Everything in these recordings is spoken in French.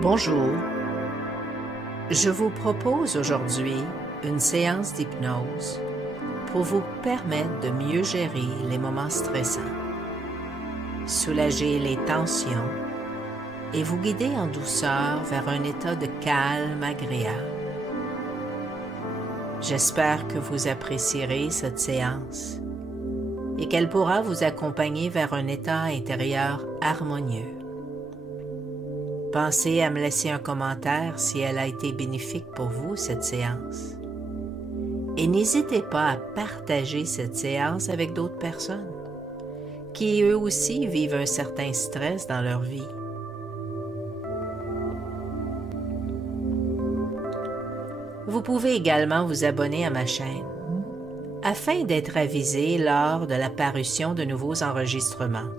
Bonjour, je vous propose aujourd'hui une séance d'hypnose pour vous permettre de mieux gérer les moments stressants, soulager les tensions et vous guider en douceur vers un état de calme agréable. J'espère que vous apprécierez cette séance et qu'elle pourra vous accompagner vers un état intérieur harmonieux. Pensez à me laisser un commentaire si elle a été bénéfique pour vous, cette séance. Et n'hésitez pas à partager cette séance avec d'autres personnes qui eux aussi vivent un certain stress dans leur vie. Vous pouvez également vous abonner à ma chaîne afin d'être avisé lors de la parution de nouveaux enregistrements.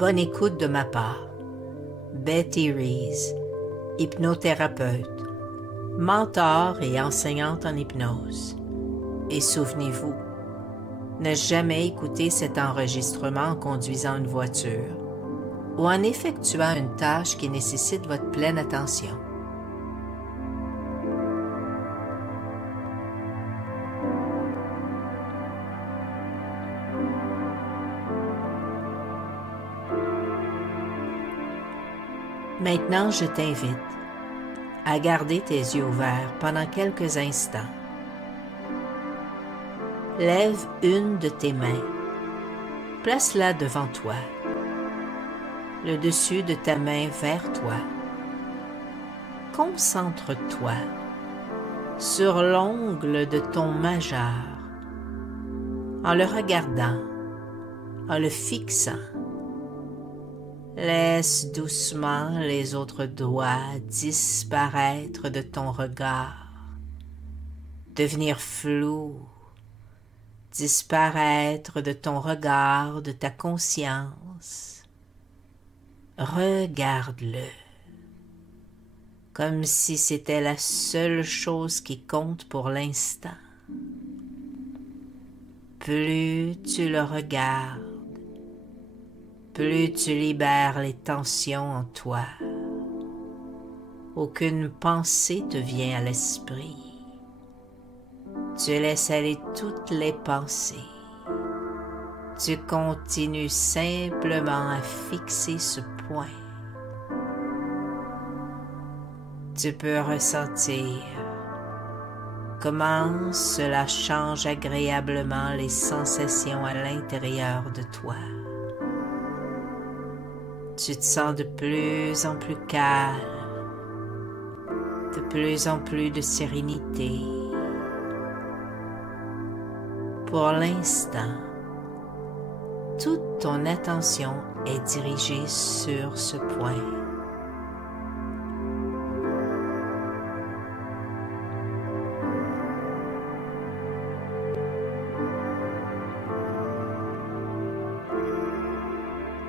Bonne écoute de ma part. Betty Rees, hypnothérapeute, mentor et enseignante en hypnose. Et souvenez-vous, ne jamais écouter cet enregistrement en conduisant une voiture ou en effectuant une tâche qui nécessite votre pleine attention. Maintenant, je t'invite à garder tes yeux ouverts pendant quelques instants. Lève une de tes mains, place-la devant toi, le dessus de ta main vers toi. Concentre-toi sur l'ongle de ton majeur en le regardant, en le fixant. Laisse doucement les autres doigts disparaître de ton regard, devenir flou, disparaître de ton regard, de ta conscience. Regarde-le, comme si c'était la seule chose qui compte pour l'instant. Plus tu le regardes, plus tu libères les tensions en toi. Aucune pensée te vient à l'esprit. Tu laisses aller toutes les pensées. Tu continues simplement à fixer ce point. Tu peux ressentir comment cela change agréablement les sensations à l'intérieur de toi. Tu te sens de plus en plus calme, de plus en plus de sérénité. Pour l'instant, toute ton attention est dirigée sur ce point.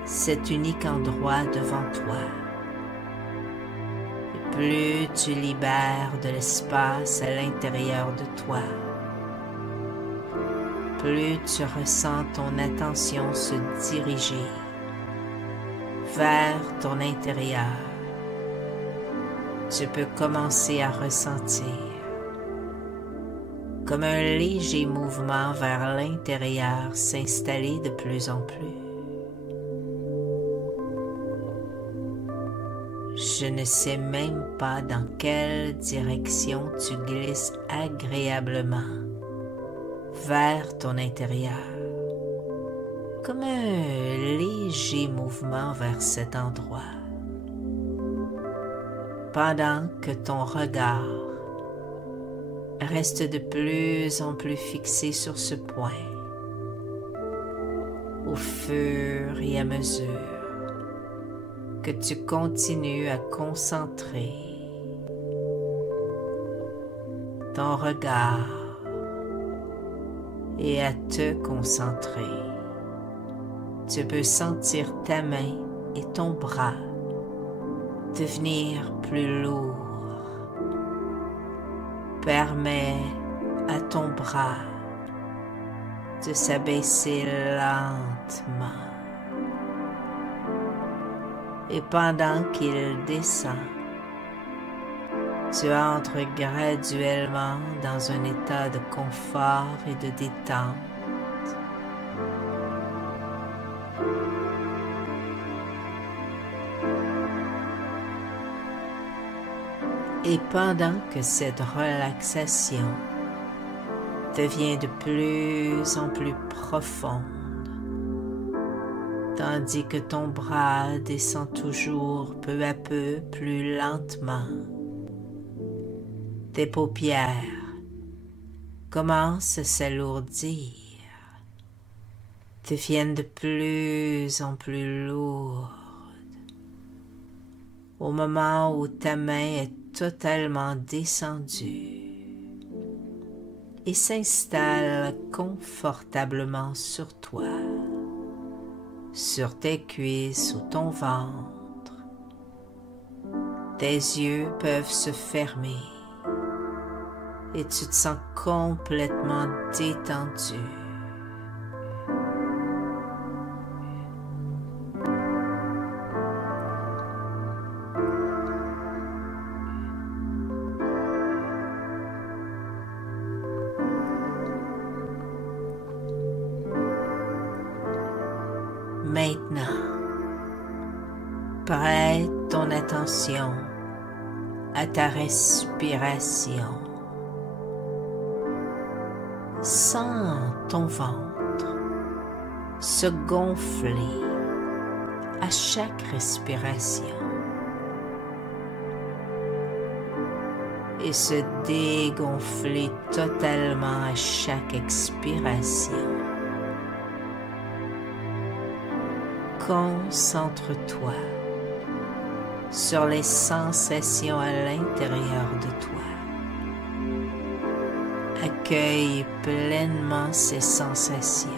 Cet unique endroit devant toi. Et plus tu libères de l'espace à l'intérieur de toi, plus tu ressens ton attention se diriger vers ton intérieur. Tu peux commencer à ressentir comme un léger mouvement vers l'intérieur s'installer de plus en plus. Je ne sais même pas dans quelle direction tu glisses agréablement vers ton intérieur, comme un léger mouvement vers cet endroit, pendant que ton regard reste de plus en plus fixé sur ce point, au fur et à mesure que tu continues à concentrer ton regard et à te concentrer. Tu peux sentir ta main et ton bras devenir plus lourds. Permets à ton bras de s'abaisser lentement. Et pendant qu'il descend, tu entres graduellement dans un état de confort et de détente. Et pendant que cette relaxation devient de plus en plus profonde, tandis que ton bras descend toujours peu à peu plus lentement, tes paupières commencent à s'alourdir, deviennent de plus en plus lourdes, au moment où ta main est totalement descendue et s'installe confortablement sur toi, sur tes cuisses ou ton ventre. Tes yeux peuvent se fermer et tu te sens complètement détendu. Maintenant, prête ton attention à ta respiration. Sens ton ventre se gonfler à chaque respiration et se dégonfler totalement à chaque expiration. Concentre-toi sur les sensations à l'intérieur de toi. Accueille pleinement ces sensations.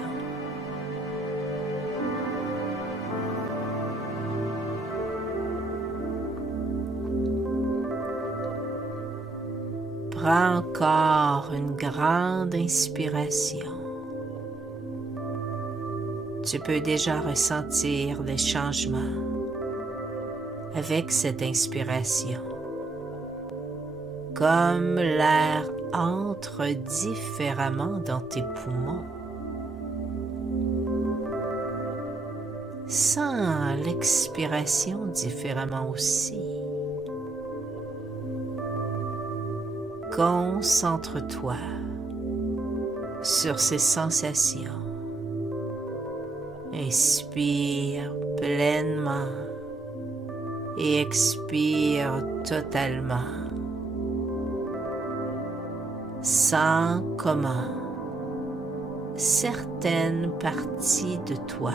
Prends encore une grande inspiration. Tu peux déjà ressentir des changements avec cette inspiration, comme l'air entre différemment dans tes poumons. Sens l'expiration différemment aussi. Concentre-toi sur ces sensations. Inspire pleinement et expire totalement. Sens comment certaines parties de toi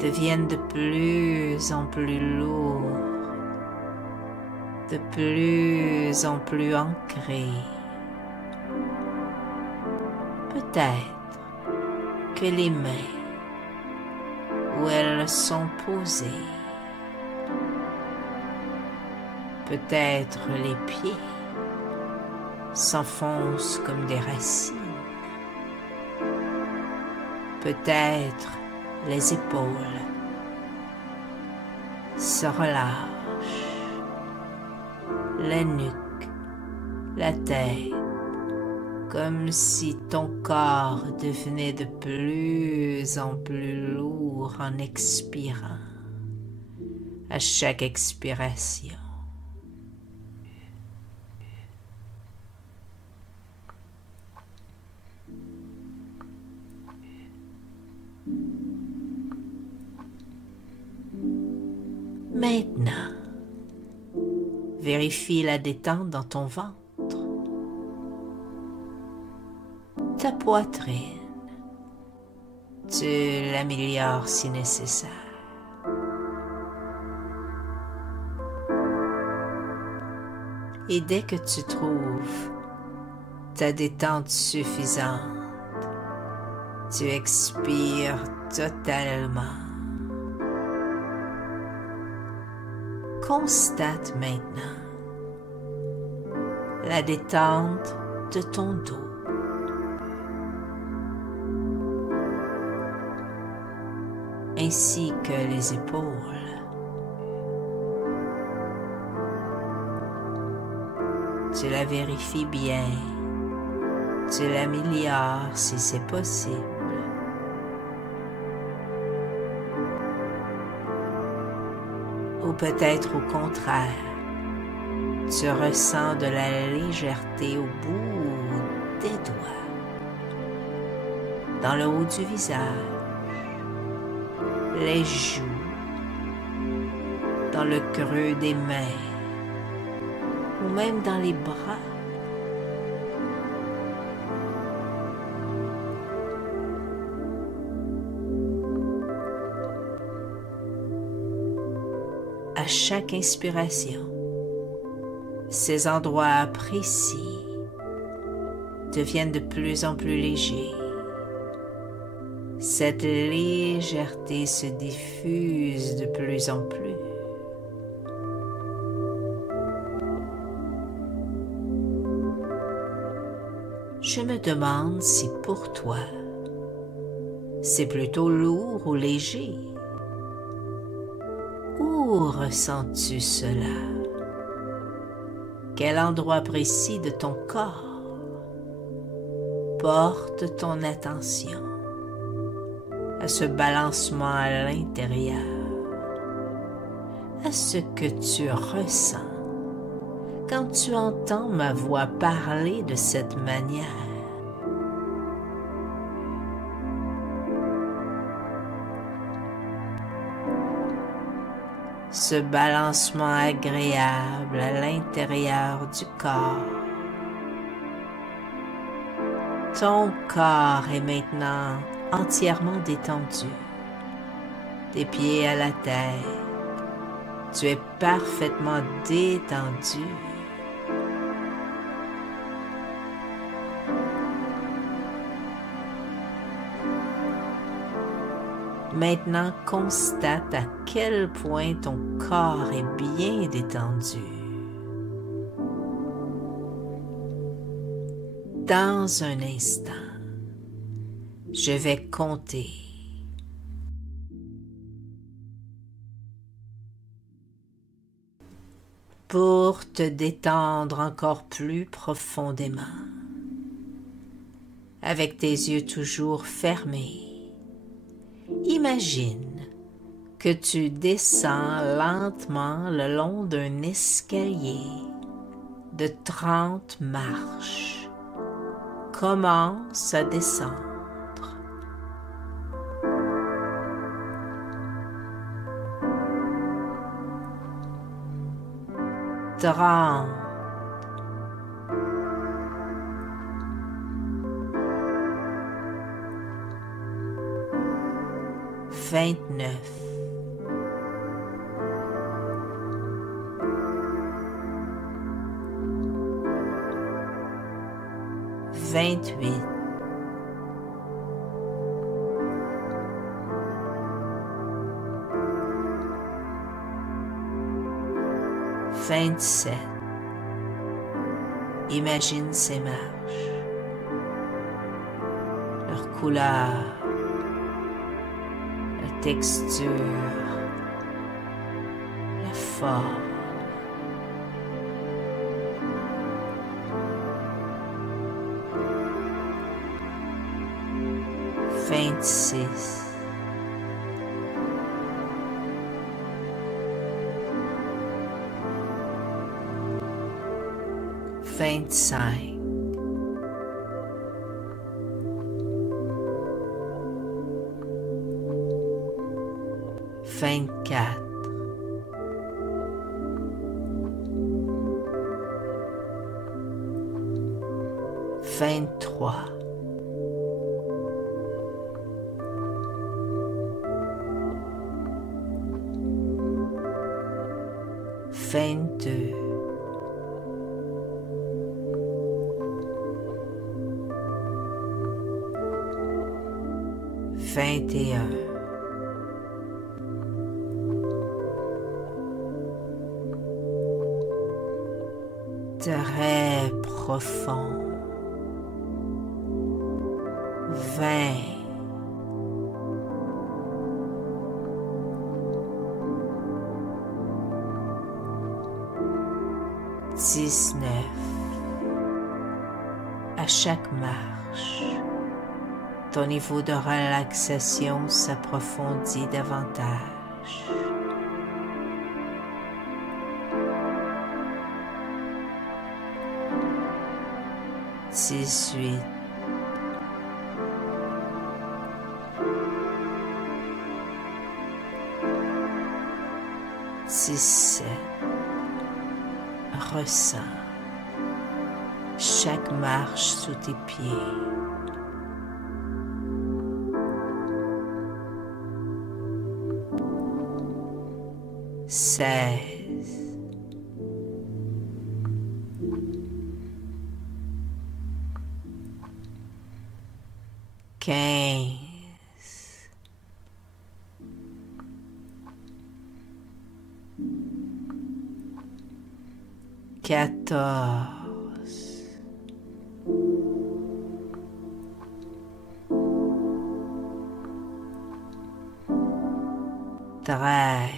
deviennent de plus en plus lourdes, de plus en plus ancrées. Peut-être que les mains où elles sont posées, peut-être les pieds, s'enfoncent comme des racines. Peut-être les épaules se relâchent, la nuque, la tête, comme si ton corps devenait de plus en plus lourd en expirant, à chaque expiration. Maintenant, vérifie la détente dans ton ventre, ta poitrine. Tu l'améliores si nécessaire. Et dès que tu trouves ta détente suffisante, tu expires totalement. Constate maintenant la détente de ton dos. ainsi que les épaules. Tu la vérifies bien, tu l'améliores si c'est possible. Ou peut-être au contraire, tu ressens de la légèreté au bout des doigts, dans le haut du visage, les joues, dans le creux des mains, ou même dans les bras. À chaque inspiration, ces endroits précis deviennent de plus en plus légers. Cette légèreté se diffuse de plus en plus. Je me demande si pour toi, c'est plutôt lourd ou léger. Où ressens-tu cela? Quel endroit précis de ton corps porte ton attention à ce balancement à l'intérieur, à ce que tu ressens quand tu entends ma voix parler de cette manière? Ce balancement agréable à l'intérieur du corps. Ton corps est maintenant entièrement détendu, des pieds à la tête. Tu es parfaitement détendu. Maintenant, constate à quel point ton corps est bien détendu. Dans un instant, je vais compter. Pour te détendre encore plus profondément, avec tes yeux toujours fermés. Imagine que tu descends lentement le long d'un escalier de 30 marches. Commence à descendre. Trente. 29. 28. 27. Imagine ces marches, leur couleur, la texture, la forme. 26. 25. 24. 23. 22. 21. 'Très profond. 20. 19. À chaque marche, ton niveau de relaxation s'approfondit davantage. 18. 17. Ressens chaque marche sous tes pieds. 16. 15. 14. 13.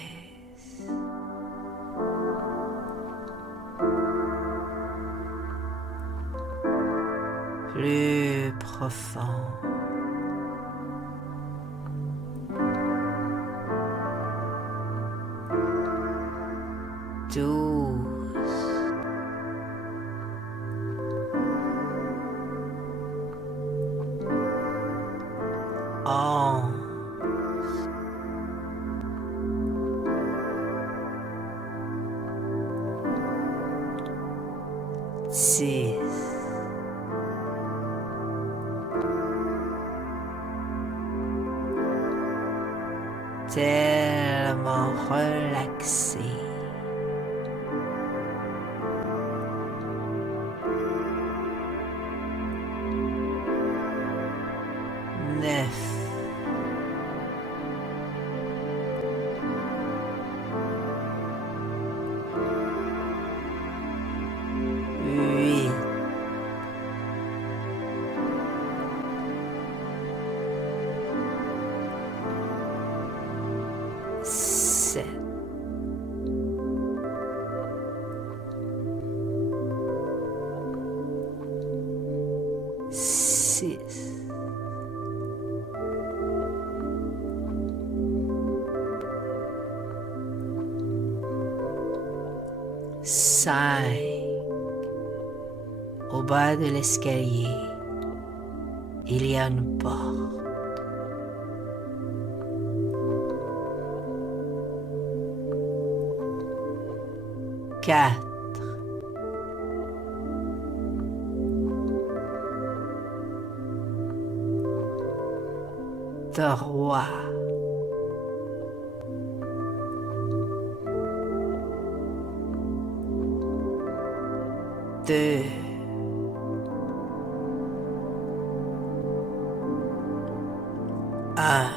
Plus profond. 12. 11. 10. 9. Tellement relaxé. 9. 8. 7. 6. 5. Au bas de l'escalier, il y a une porte. 4. 3. 2. 1.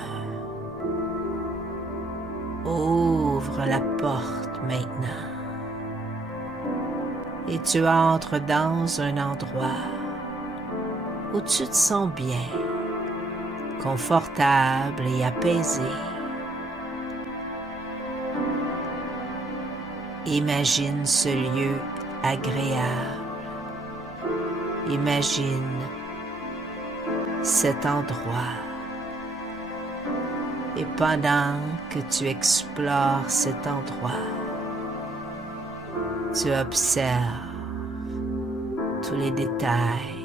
Ouvre la porte maintenant et tu entres dans un endroit où tu te sens bien, confortable et apaisé. Imagine ce lieu agréable. Imagine cet endroit. Et pendant que tu explores cet endroit, tu observes tous les détails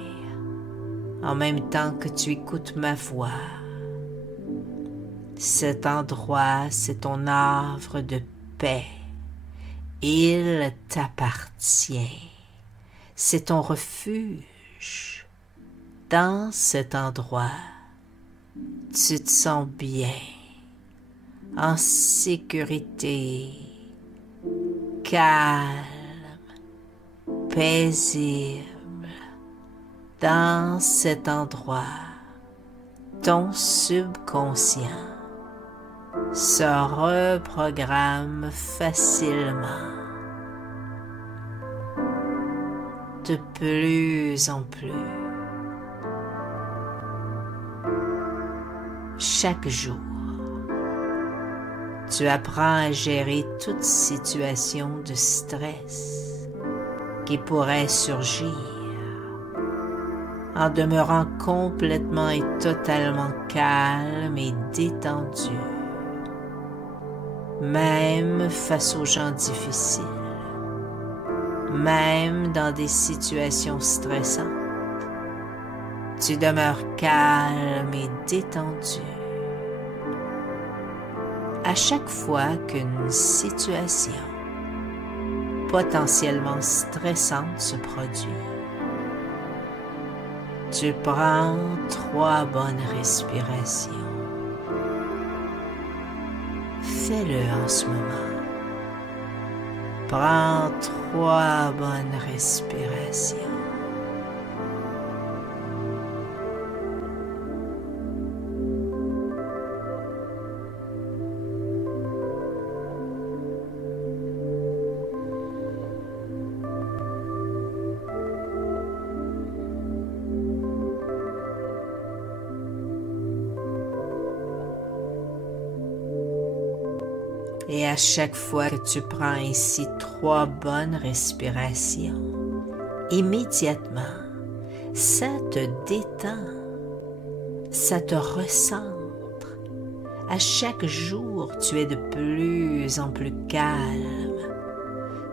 en même temps que tu écoutes ma voix. Cet endroit, c'est ton havre de paix. Il t'appartient. C'est ton refuge. Dans cet endroit, tu te sens bien, en sécurité, calme, paisible. Dans cet endroit, ton subconscient se reprogramme facilement. De plus en plus. Chaque jour, tu apprends à gérer toute situation de stress qui pourrait surgir en demeurant complètement et totalement calme et détendu, même face aux gens difficiles, même dans des situations stressantes. Tu demeures calme et détendu. À chaque fois qu'une situation potentiellement stressante se produit, tu prends 3 bonnes respirations. Fais-le en ce moment. Prends 3 bonnes respirations. Et à chaque fois que tu prends ainsi 3 bonnes respirations, immédiatement, ça te détend, ça te recentre. À chaque jour, tu es de plus en plus calme.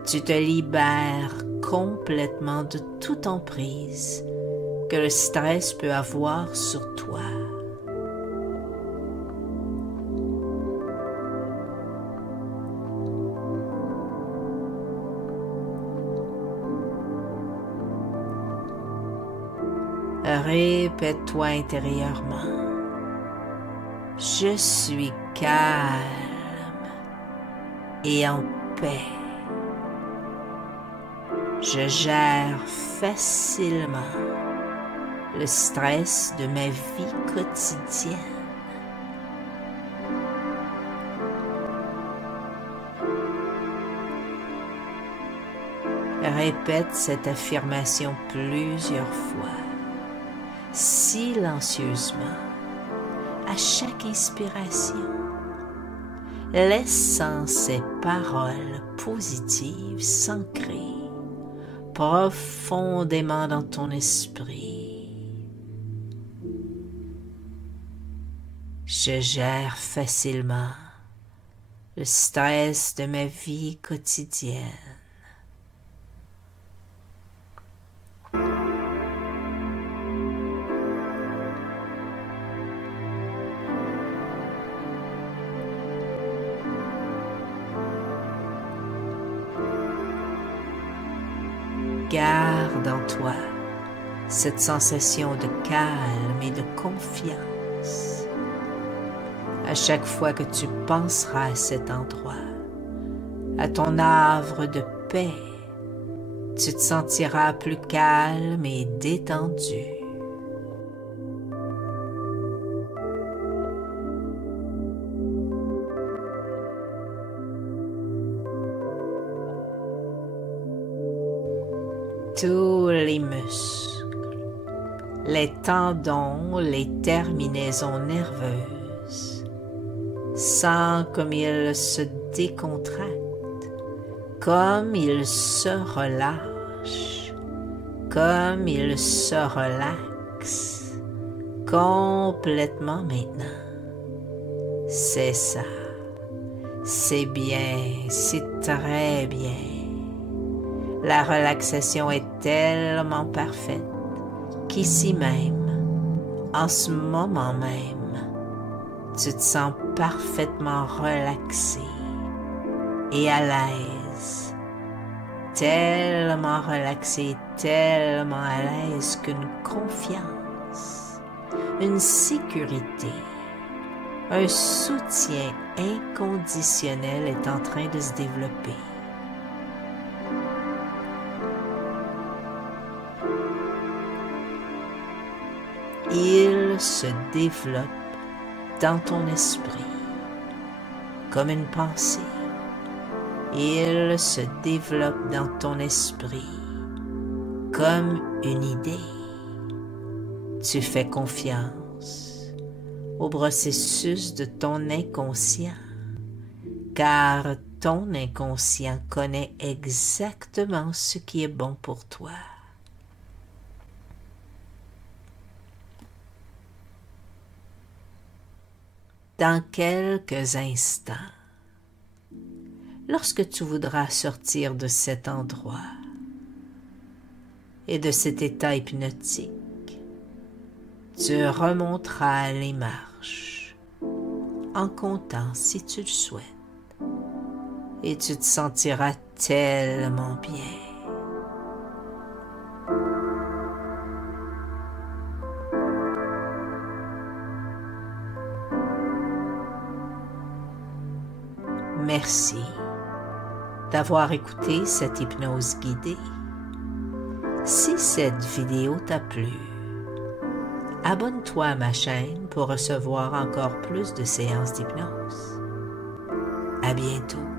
Tu te libères complètement de toute emprise que le stress peut avoir sur toi. Répète-toi intérieurement: je suis calme et en paix. Je gère facilement le stress de ma vie quotidienne. Répète cette affirmation plusieurs fois, silencieusement, à chaque inspiration, laissant ces paroles positives s'ancrer profondément dans ton esprit. Je gère facilement le stress de ma vie quotidienne. Garde en toi cette sensation de calme et de confiance. À chaque fois que tu penseras à cet endroit, à ton havre de paix, tu te sentiras plus calme et détendu. Tous les muscles, les tendons, les terminaisons nerveuses, sens comme ils se décontractent, comme ils se relâchent, comme ils se relaxent, complètement maintenant. C'est ça, c'est bien, c'est très bien. La relaxation est tellement parfaite qu'ici même, en ce moment même, tu te sens parfaitement relaxé et à l'aise, tellement relaxé, tellement à l'aise qu'une confiance, une sécurité, un soutien inconditionnel est en train de se développer. Il se développe dans ton esprit comme une pensée. Il se développe dans ton esprit comme une idée. Tu fais confiance au processus de ton inconscient, car ton inconscient connaît exactement ce qui est bon pour toi. Dans quelques instants, lorsque tu voudras sortir de cet endroit et de cet état hypnotique, tu remonteras les marches en comptant si tu le souhaites et tu te sentiras tellement bien. Merci d'avoir écouté cette hypnose guidée. Si cette vidéo t'a plu, abonne-toi à ma chaîne pour recevoir encore plus de séances d'hypnose. À bientôt.